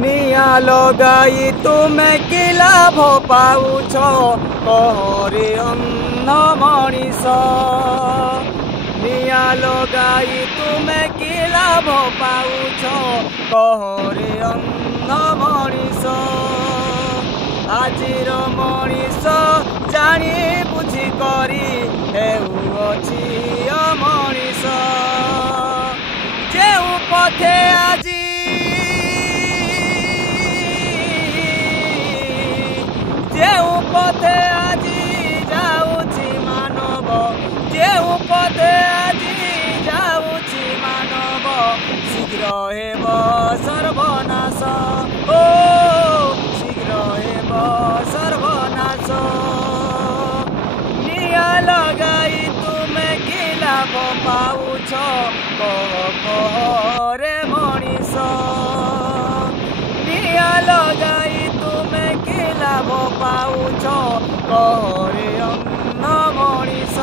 निया लगाई तुमे कि लाभ पाउछ कहरे अन्न मनीष निया लगाई तुमे कि लाभ पाउछ कहरे अन्न मनीष आजिर मनीष जानी बुझी करी हेउछि मनीष जेउ पथे आजी जेउ पथे आजी जाउछि मानव जेउ पथे आजी जाउछि मानव शीघ्र हेब सर्वनाश ओ शीघ्र हेब सर्वनाश निया लगाई तुमे कि लाभ पाउछ कह रे मनीष निया लगाई तुमे कि लाभ पाउछ कहरे अन्न मनीष।